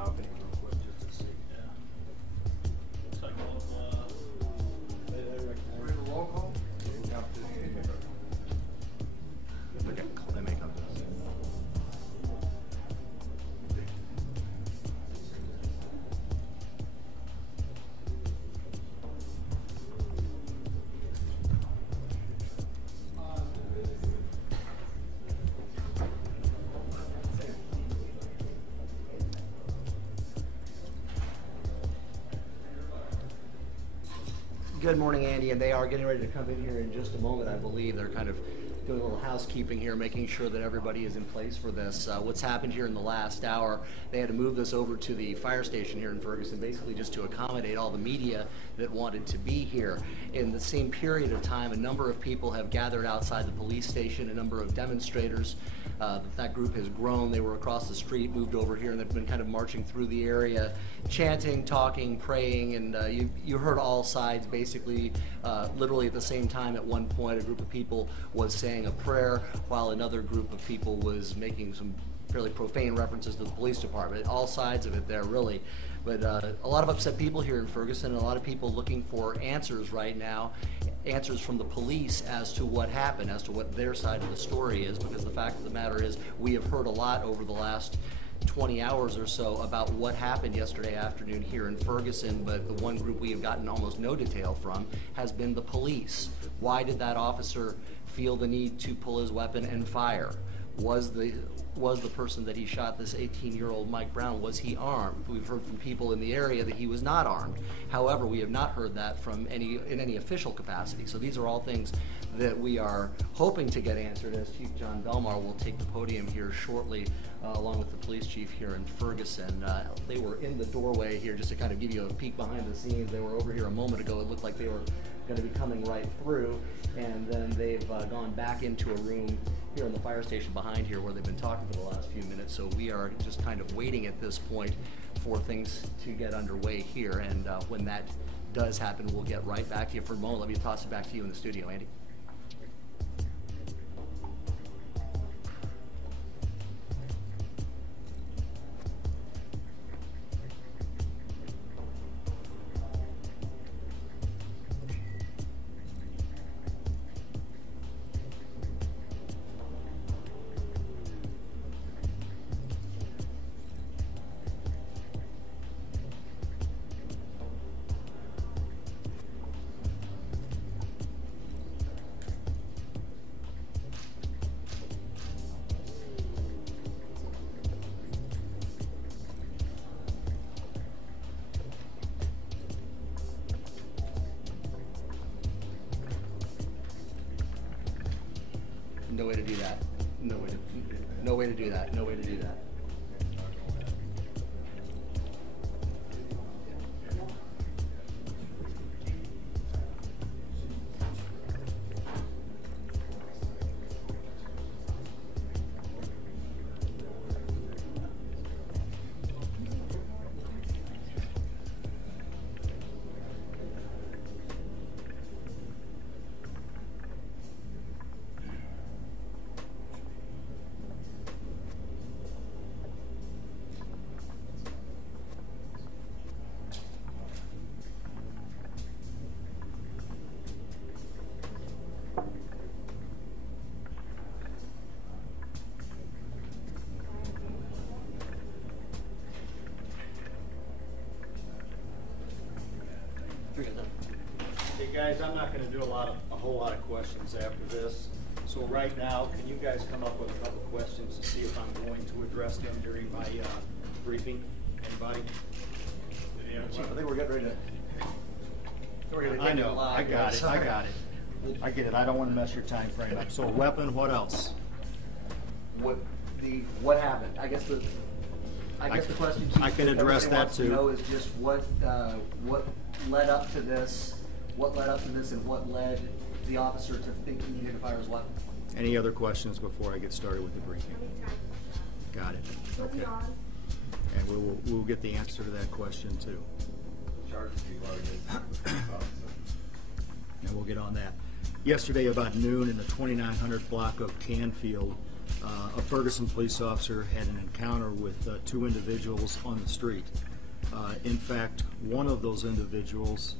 balcony real quick just to see. Yeah. Looks like all of, We're in the roll call? They may come to us. Good morning, Andy, and they are getting ready to come in here in just a moment, I believe. They're kind of doing a little housekeeping here, making sure that everybody is in place for this. What's happened here in the last hour, they had to move this over to the fire station here in Ferguson, basically just to accommodate all the media that wanted to be here. In the same period of time, a number of people have gathered outside the police station, a number of demonstrators. That group has grown. They were across the street, moved over here, and they've been kind of marching through the area, chanting, talking, praying, and you heard all sides basically literally at the same time. At one point, a group of people was saying a prayer while another group of people was making some fairly profane references to the police department. All sides of it there, really. But a lot of upset people here in Ferguson, and a lot of people looking for answers right now, answers from the police as to what happened, as to what their side of the story is, because the fact of the matter is we have heard a lot over the last 20 hours or so about what happened yesterday afternoon here in Ferguson, but the one group we have gotten almost no detail from has been the police. Why did that officer feel the need to pull his weapon and fire? Was the person that he shot, this 18-year-old Mike Brown, was he armed? We've heard from people in the area that he was not armed. However, we have not heard that from in any official capacity. So these are all things that we are hoping to get answered as Chief John Belmar will take the podium here shortly, along with the police chief here in Ferguson. They were in the doorway here, just to kind of give you a peek behind the scenes. They were over here a moment ago. It looked like they were going to be coming right through, and then they've gone back into a room here in the fire station behind here where they've been talking for the last few minutes. So we are just kind of waiting at this point for things to get underway here, and when that does happen, we'll get right back to you. For a moment, let me toss it back to you in the studio, Andy. No way to do that. No way to do that. No way to do that. Hey guys, I'm not going to do a whole lot of questions after this. So right now, can you guys come up with a couple questions to see if I'm going to address them during my briefing? Anybody? Chief, I think we're getting ready to. I know. I got it. I got it. I get it. I don't want to mess your time frame up. So weapon. What else? What happened? I guess the question Chief, I can address that wants to too. know is just what led up to this. What led up to this, and what led the officer to think he needed to fire his weapon? Any other questions before I get started with the briefing? Got it. Okay. And we'll get the answer to that question too. And we'll get on that. Yesterday about noon in the 2900 block of Canfield, a Ferguson police officer had an encounter with two individuals on the street. In fact, one of those individuals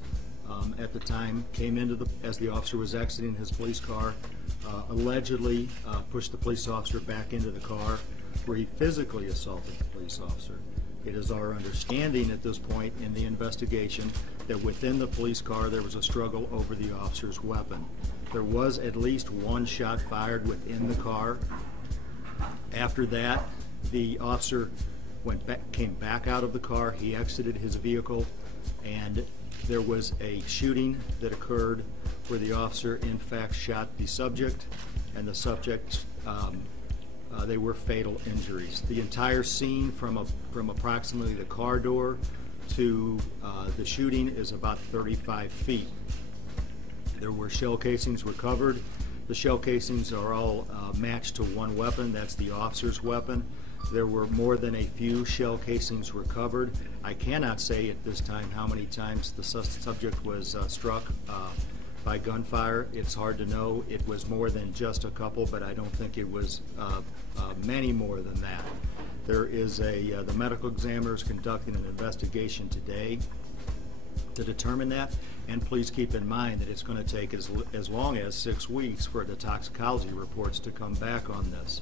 at the time came as the officer was exiting his police car, allegedly pushed the police officer back into the car, where he physically assaulted the police officer. It is our understanding at this point in the investigation that within the police car there was a struggle over the officer's weapon. There was at least one shot fired within the car. After that, the officer came back out of the car, he exited his vehicle, and there was a shooting that occurred where the officer in fact shot the subject, and the subject, they were fatal injuries. The entire scene from approximately the car door to the shooting is about 35 feet. There were shell casings recovered. The shell casings are all matched to one weapon. That's the officer's weapon. There were more than a few shell casings recovered. I cannot say at this time how many times the subject was struck by gunfire. It's hard to know. It was more than just a couple, but I don't think it was many more than that. There is the medical examiner is conducting an investigation today to determine that, and please keep in mind that it's going to take as long as 6 weeks for the toxicology reports to come back on this.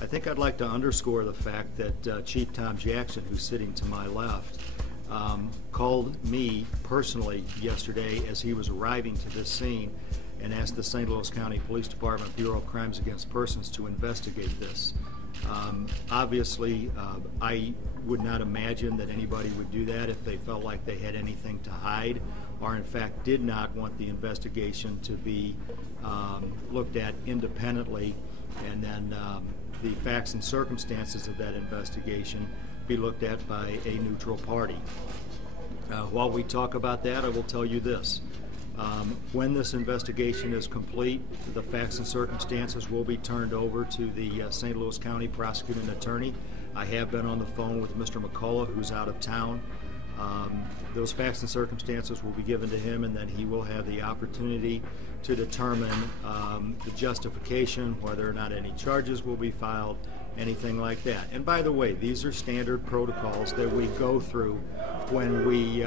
I think I'd like to underscore the fact that Chief Tom Jackson, who's sitting to my left, called me personally yesterday as he was arriving to this scene and asked the St. Louis County Police Department Bureau of Crimes Against Persons to investigate this. Obviously, I would not imagine that anybody would do that if they felt like they had anything to hide or in fact did not want the investigation to be looked at independently, and then the facts and circumstances of that investigation be looked at by a neutral party. While we talk about that, I will tell you this. When this investigation is complete, the facts and circumstances will be turned over to the St. Louis County Prosecuting Attorney. I have been on the phone with Mr. McCullough, who's out of town. Those facts and circumstances will be given to him, and then he will have the opportunity to determine the justification, whether or not any charges will be filed, anything like that. And by the way, these are standard protocols that we go through when we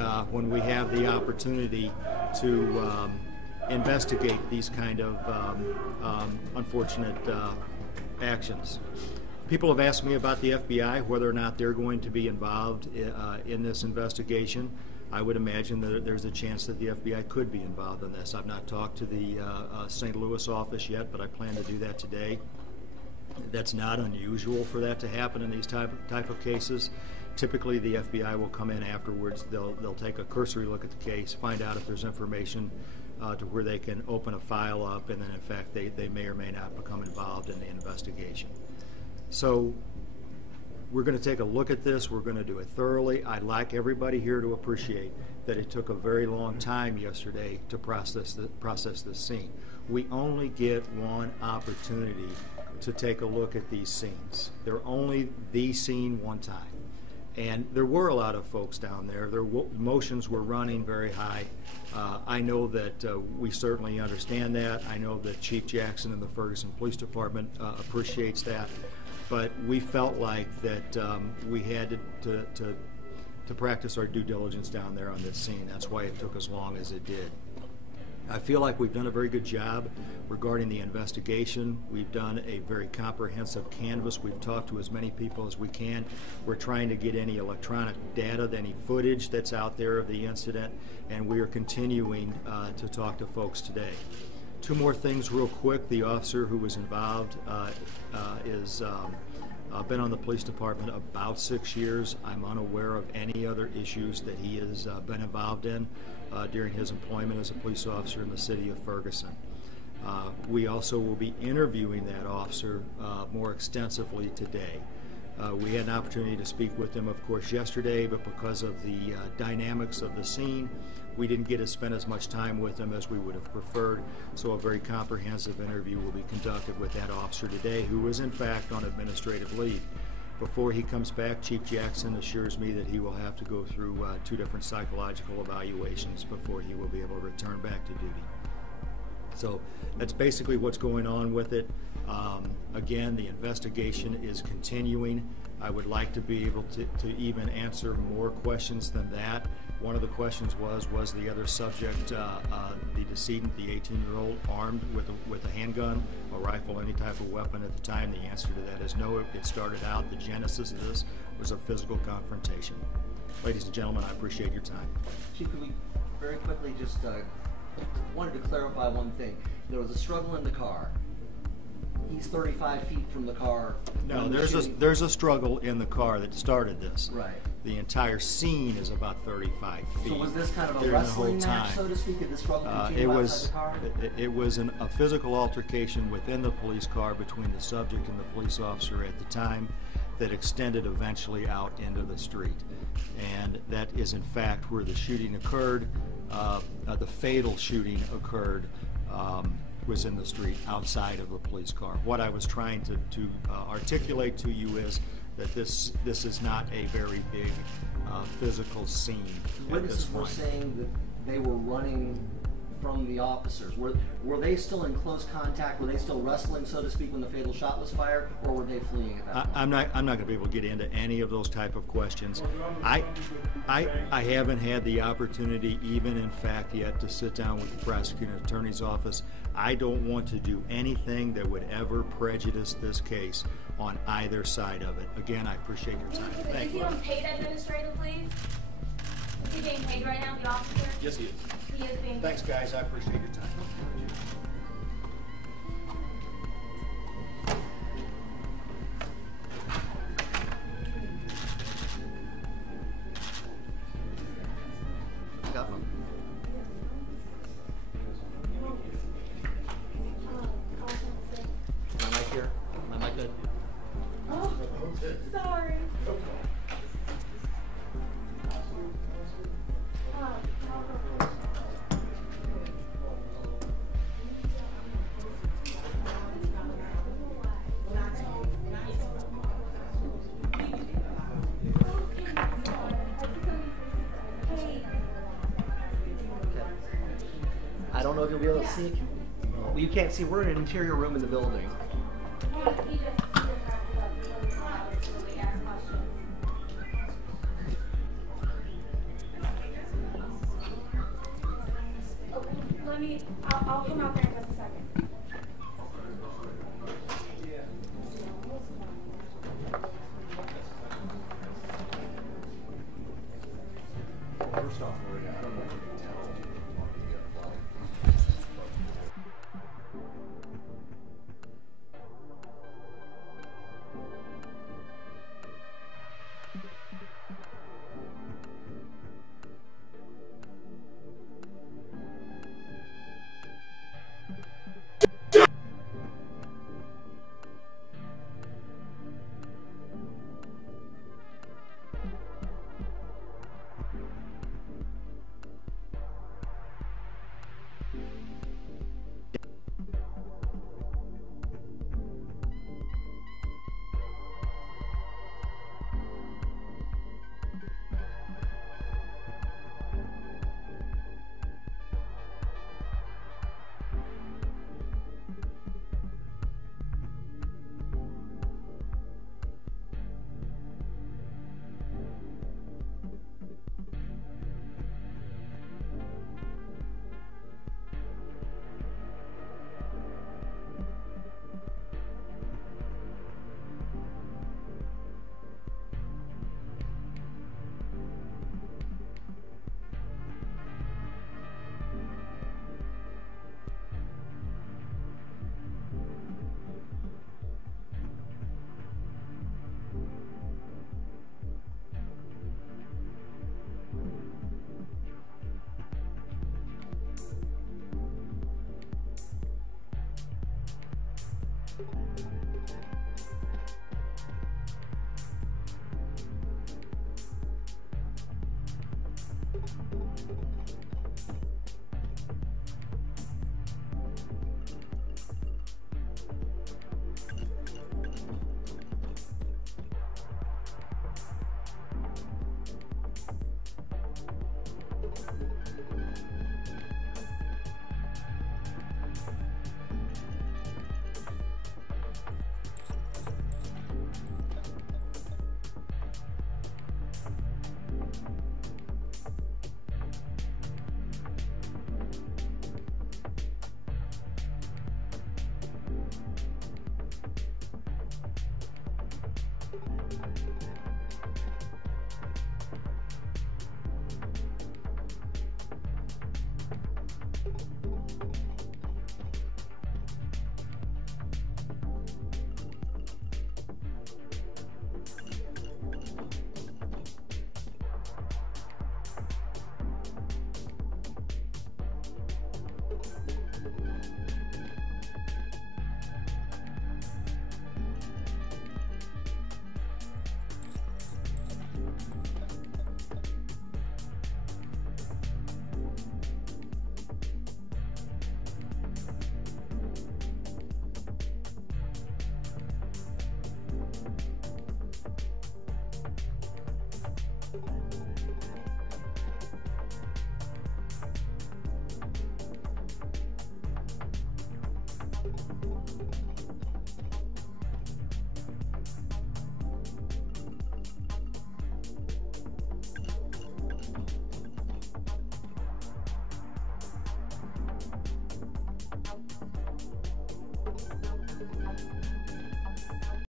have the opportunity to investigate these kind of unfortunate actions. People have asked me about the FBI, whether or not they're going to be involved in this investigation. I would imagine that there's a chance that the FBI could be involved in this. I've not talked to the St. Louis office yet, but I plan to do that today. That's not unusual for that to happen in these type of cases. Typically, the FBI will come in afterwards. They'll take a cursory look at the case, find out if there's information to where they can open a file up, and then in fact they may or may not become involved in the investigation. So we're going to take a look at this. We're going to do it thoroughly. I'd like everybody here to appreciate that it took a very long time yesterday to process this scene. We only get one opportunity to take a look at these scenes. They're only the scene one time. And there were a lot of folks down there. Their emotions were running very high. I know that we certainly understand that. I know that Chief Jackson and the Ferguson Police Department appreciates that. But we felt like that we had to practice our due diligence down there on this scene. That's why it took as long as it did. I feel like we've done a very good job regarding the investigation. We've done a very comprehensive canvass. We've talked to as many people as we can. We're trying to get any electronic data, any footage that's out there of the incident, and we are continuing to talk to folks today. Two more things real quick. The officer who was involved is been on the police department about 6 years. I'm unaware of any other issues that he has been involved in during his employment as a police officer in the city of Ferguson. We also will be interviewing that officer more extensively today. We had an opportunity to speak with him, of course, yesterday, but because of the dynamics of the scene, we didn't get to spend as much time with him as we would have preferred, so a very comprehensive interview will be conducted with that officer today, who is in fact on administrative leave. Before he comes back, Chief Jackson assures me that he will have to go through 2 different psychological evaluations before he will be able to return back to duty. So that's basically what's going on with it. Again, the investigation is continuing. I would like to be able to even answer more questions than that. One of the questions was the other subject, the decedent, the 18-year-old, armed with a handgun, a rifle, any type of weapon at the time? The answer to that is no. It started out, the genesis of this was a physical confrontation. Ladies and gentlemen, I appreciate your time. Chief, could we very quickly just wanted to clarify one thing. There was a struggle in the car. He's 35 feet from the car. No, when the shooting- there's a struggle in the car that started this. Right. The entire scene is about 35 feet. So was this kind of a during the wrestling whole match, time. so to speak? Did this struggle It continue outside was the car? it was a physical altercation within the police car between the subject and the police officer at the time that extended eventually out into the street. And that is in fact where the shooting occurred. The fatal shooting occurred was in the street outside of the police car. What I was trying to articulate to you is that this is not a very big physical scene at this Witnesses were point. saying that they were running from the officers. Were they still in close contact? Were they still wrestling, so to speak, when the fatal shot was fired, or were they fleeing at that point? I'm not going to be able to get into any of those type of questions. I haven't had the opportunity, even in fact, yet to sit down with the prosecuting attorney's office. I don't want to do anything that would ever prejudice this case on either side of it. Again, I appreciate your time. Thank Is he you. on paid administrative leave? Is he being paid right now, the officer? Yes, he is. He is being paid. Thanks, guys. I appreciate your time. Got one. My mic here? My mic good? Oh, sorry. I don't know if you'll be able to see. Well, you can't see. We're in an interior room in the building. I'll come out there in just a second. First off, I don't know if you can tell.